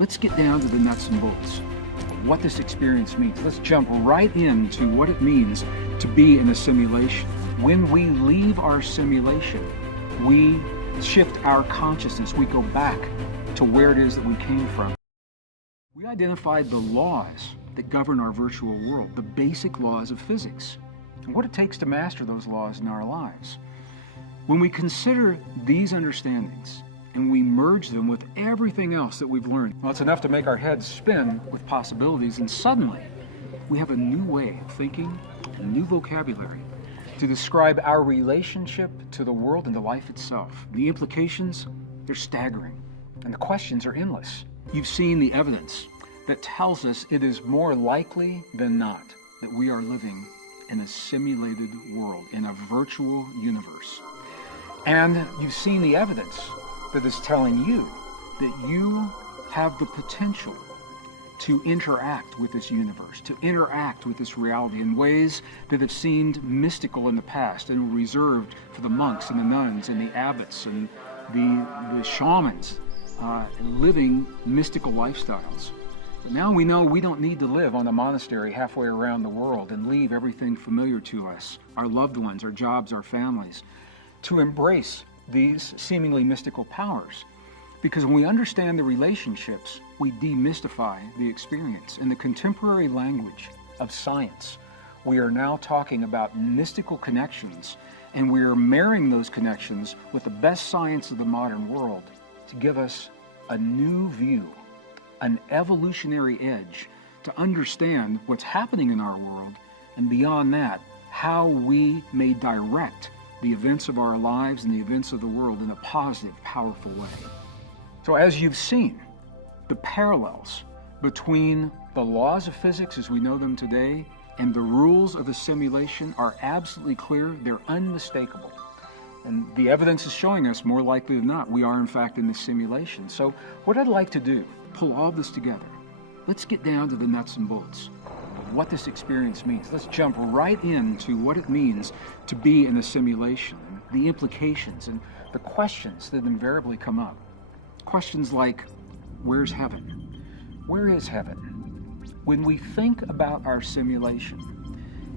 Let's get down to the nuts and bolts of what this experience means. Let's jump right into what it means to be in a simulation. When we leave our simulation, we shift our consciousness. We go back to where it is that we came from. We identified the laws that govern our virtual world, the basic laws of physics, and what it takes to master those laws in our lives. When we consider these understandings and we merge them with everything else that we've learned, well, it's enough to make our heads spin with possibilities, and suddenly we have a new way of thinking, a new vocabulary to describe our relationship to the world and to life itself. The implications, they're staggering, and the questions are endless. You've seen the evidence that tells us it is more likely than not that we are living in a simulated world, in a virtual universe. And you've seen the evidence that is telling you that you have the potential to interact with this universe, to interact with this reality in ways that have seemed mystical in the past and were reserved for the monks and the nuns and the abbots and the shamans living mystical lifestyles. But now we know we don't need to live on a monastery halfway around the world and leave everything familiar to us, our loved ones, our jobs, our families, to embrace these seemingly mystical powers. Because when we understand the relationships, we demystify the experience. In the contemporary language of science, we are now talking about mystical connections, and we are marrying those connections with the best science of the modern world to give us a new view, an evolutionary edge to understand what's happening in our world, and beyond that, how we may direct the events of our lives and the events of the world in a positive, powerful way. So as you've seen, the parallels between the laws of physics as we know them today and the rules of the simulation are absolutely clear. They're unmistakable. And the evidence is showing us, more likely than not, we are in fact in the simulation. So what I'd like to do, pull all this together. Let's get down to the nuts and bolts of what this experience means. Let's jump right into what it means to be in a simulation, the implications and the questions that invariably come up. Questions like, where's heaven? Where is heaven? When we think about our simulation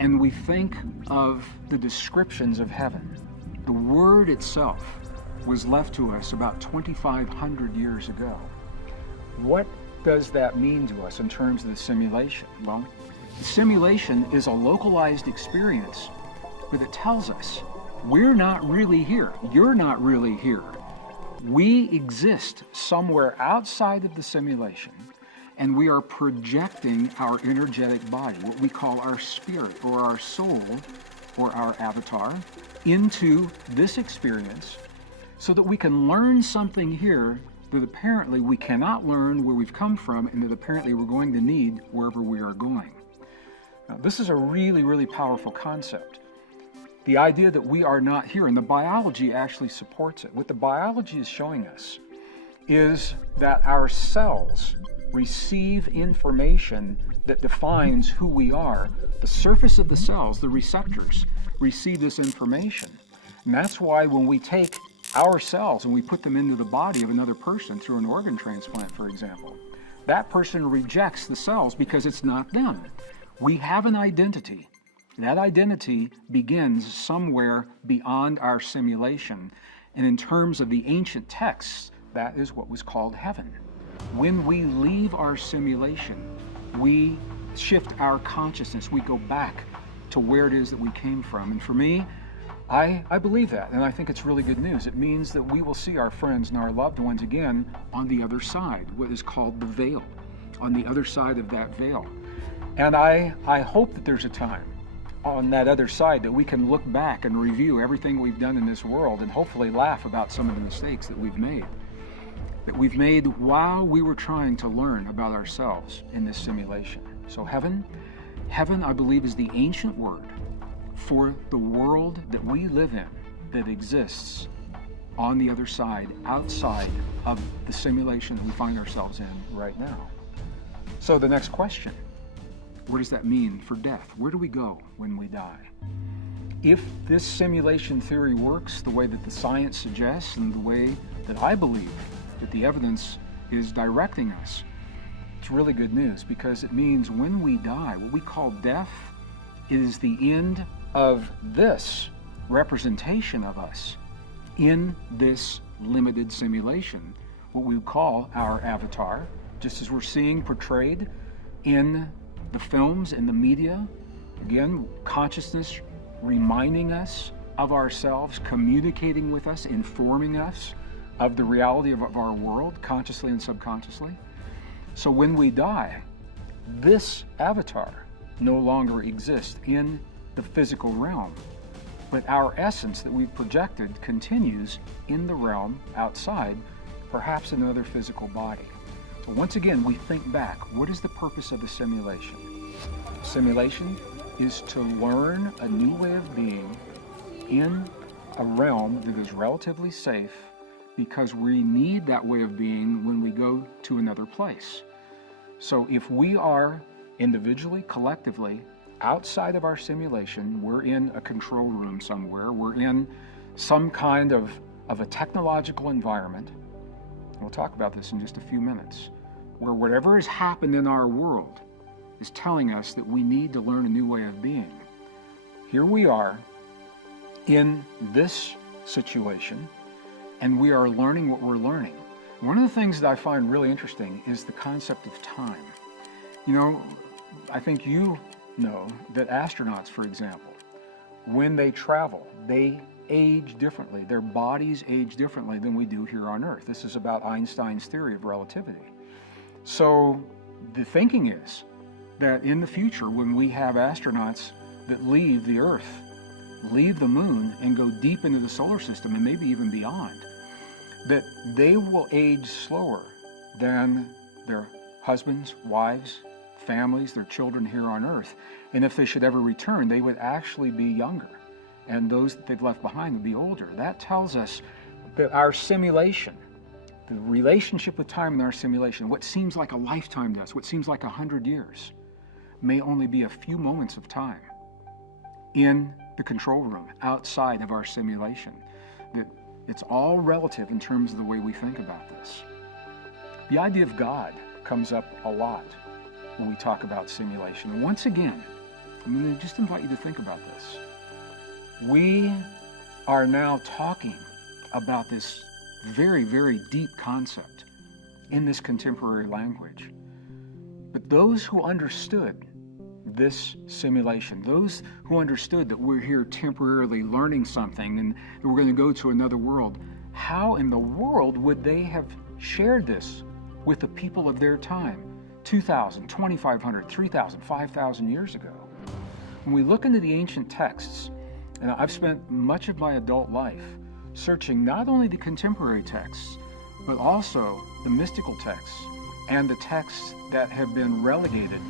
and we think of the descriptions of heaven, the word itself was left to us about 2,500 years ago. What does that mean to us in terms of the simulation? Well, the simulation is a localized experience, but it tells us we're not really here. You're not really here. We exist somewhere outside of the simulation, and we are projecting our energetic body, what we call our spirit or our soul or our avatar, into this experience so that we can learn something here that apparently we cannot learn where we've come from and that apparently we're going to need wherever we are going. Now, this is a really, really powerful concept. The idea that we are not here, and the biology actually supports it. What the biology is showing us is that our cells receive information that defines who we are. The surface of the cells, the receptors, receive this information. And that's why when we take our cells and we put them into the body of another person through an organ transplant, for example, that person rejects the cells because it's not them. We have an identity. That identity begins somewhere beyond our simulation. And in terms of the ancient texts, that is what was called heaven. When we leave our simulation, we shift our consciousness. We go back to where it is that we came from. And for me, I believe that, and I think it's really good news. It means that we will see our friends and our loved ones again on the other side, what is called the veil, on the other side of that veil. And I hope that there's a time on that other side that we can look back and review everything we've done in this world and hopefully laugh about some of the mistakes that we've made while we were trying to learn about ourselves in this simulation. So heaven, I believe, is the ancient word for the world that we live in that exists on the other side, outside of the simulation that we find ourselves in right now. So the next question, what does that mean for death? Where do we go when we die? If this simulation theory works the way that the science suggests and the way that I believe that the evidence is directing us. It's really good news, because it means when we die, what we call death is the end of this representation of us in this limited simulation, what we call our avatar, just as we're seeing portrayed in the films and the media. Again, consciousness reminding us of ourselves, communicating with us, informing us of the reality of our world, consciously and subconsciously. So when we die, this avatar no longer exists in the physical realm, but our essence that we've projected continues in the realm outside, perhaps in another physical body. So once again, we think back, what is the purpose of the simulation? Simulation is to learn a new way of being in a realm that is relatively safe, because we need that way of being when we go to another place. So if we are individually, collectively, outside of our simulation, we're in a control room somewhere, we're in some kind of a technological environment, we'll talk about this in just a few minutes, where whatever has happened in our world is telling us that we need to learn a new way of being. Here we are in this situation, and we are learning what we're learning. One of the things that I find really interesting is the concept of time. You know, I think you know that astronauts, for example, when they travel, they age differently. Their bodies age differently than we do here on Earth. This is about Einstein's theory of relativity. So the thinking is that in the future, when we have astronauts that leave the Earth, leave the moon, and go deep into the solar system, and maybe even beyond, that they will age slower than their husbands, wives, families, their children here on Earth. And if they should ever return, they would actually be younger, and those that they've left behind would be older. That tells us that our simulation, the relationship with time in our simulation, what seems like a lifetime to us, what seems like 100 years, may only be a few moments of time in the control room, outside of our simulation. That it's all relative in terms of the way we think about this. The idea of God comes up a lot when we talk about simulation. And once again, I'm going to just invite you to think about this. We are now talking about this very, very deep concept in this contemporary language. But those who understood this simulation, those who understood that we're here temporarily learning something and that we're going to go to another world, how in the world would they have shared this with the people of their time 2,000, 2,500, 3,000, 5,000 years ago? When we look into the ancient texts, and I've spent much of my adult life searching not only the contemporary texts, but also the mystical texts and the texts that have been relegated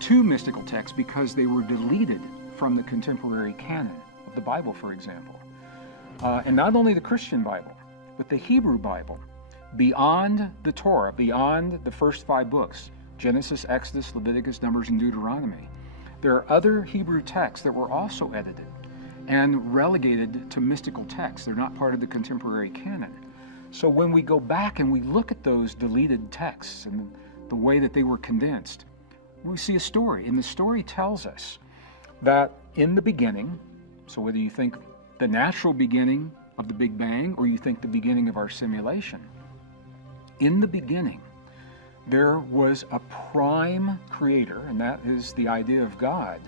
to mystical texts because they were deleted from the contemporary canon of the Bible, for example. And not only the Christian Bible, but the Hebrew Bible, beyond the Torah, beyond the first 5 books, Genesis, Exodus, Leviticus, Numbers, and Deuteronomy. There are other Hebrew texts that were also edited and relegated to mystical texts. They're not part of the contemporary canon. So when we go back and we look at those deleted texts and the way that they were condensed, we see a story. And the story tells us that in the beginning, so whether you think the natural beginning of the Big Bang or you think the beginning of our simulation, in the beginning, there was a prime creator, and that is the idea of God.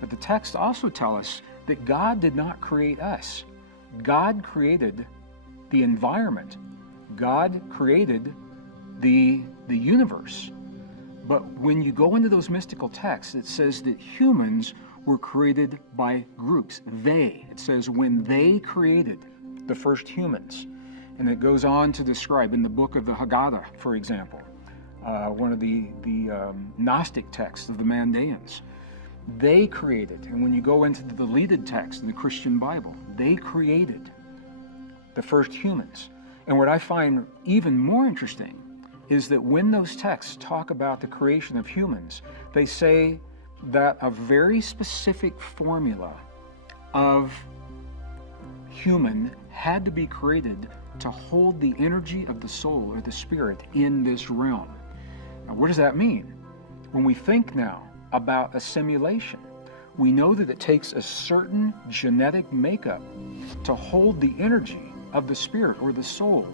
But the texts also tell us that God did not create us. God created the environment. God created the universe. But when you go into those mystical texts, it says that humans were created by groups. It says when they created the first humans. And it goes on to describe in the book of the Haggadah, for example, one of the Gnostic texts of the Mandaeans. They created, and when you go into the deleted text in the Christian Bible, they created the first humans. And what I find even more interesting is that when those texts talk about the creation of humans, they say that a very specific formula of human had to be created to hold the energy of the soul or the spirit in this realm. Now, what does that mean? When we think now about a simulation, we know that it takes a certain genetic makeup to hold the energy of the spirit or the soul,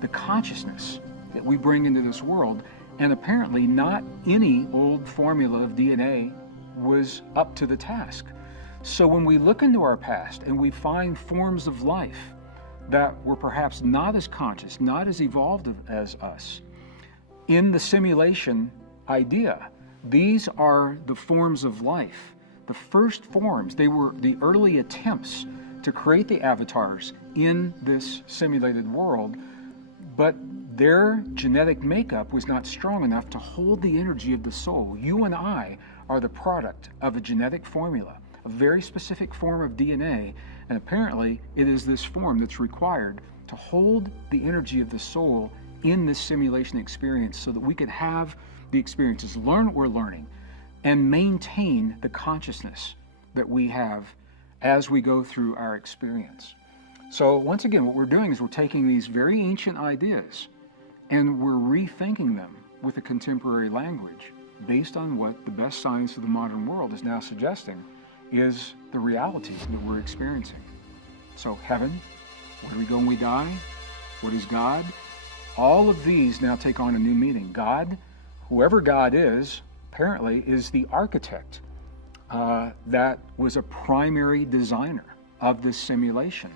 the consciousness that we bring into this world. And apparently not any old formula of DNA was up to the task. So when we look into our past and we find forms of life that were perhaps not as conscious, not as evolved as us, in the simulation idea, these are the forms of life. The first forms, they were the early attempts to create the avatars in this simulated world, but their genetic makeup was not strong enough to hold the energy of the soul. You and I are the product of a genetic formula, a very specific form of DNA, and apparently it is this form that's required to hold the energy of the soul in this simulation experience so that we could have the experiences, learn what we're learning, and maintain the consciousness that we have as we go through our experience. So once again, what we're doing is we're taking these very ancient ideas and we're rethinking them with a contemporary language based on what the best science of the modern world is now suggesting is the reality that we're experiencing. So heaven, where do we go when we die? What is God? All of these now take on a new meaning. God, whoever God is, apparently is the architect that was a primary designer of this simulation.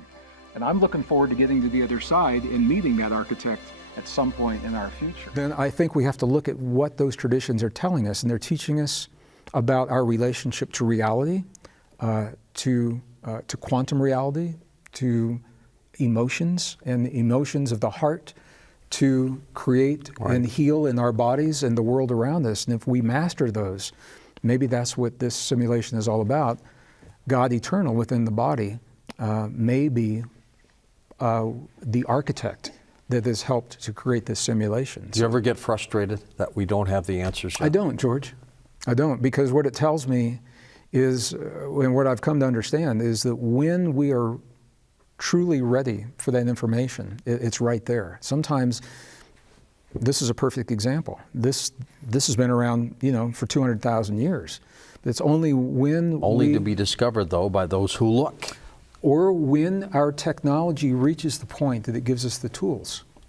And I'm looking forward to getting to the other side and meeting that architect at some point in our future. Then I think we have to look at what those traditions are telling us, and they're teaching us about our relationship to reality, to quantum reality, to emotions and the emotions of the heart, to create and heal in our bodies and the world around us. And if we master those, maybe that's what this simulation is all about. God eternal within the body may be the architect that has helped to create this simulation. Do you ever get frustrated that we don't have the answers yet? I don't, George. I don't, because what it tells me is, and what I've come to understand, is that when we are truly ready for that information, it's right there. Sometimes, this is a perfect example. This has been around, for 200,000 years. It's only when Only to be discovered, though, by those who look. Or when our technology reaches the point that it gives us the tools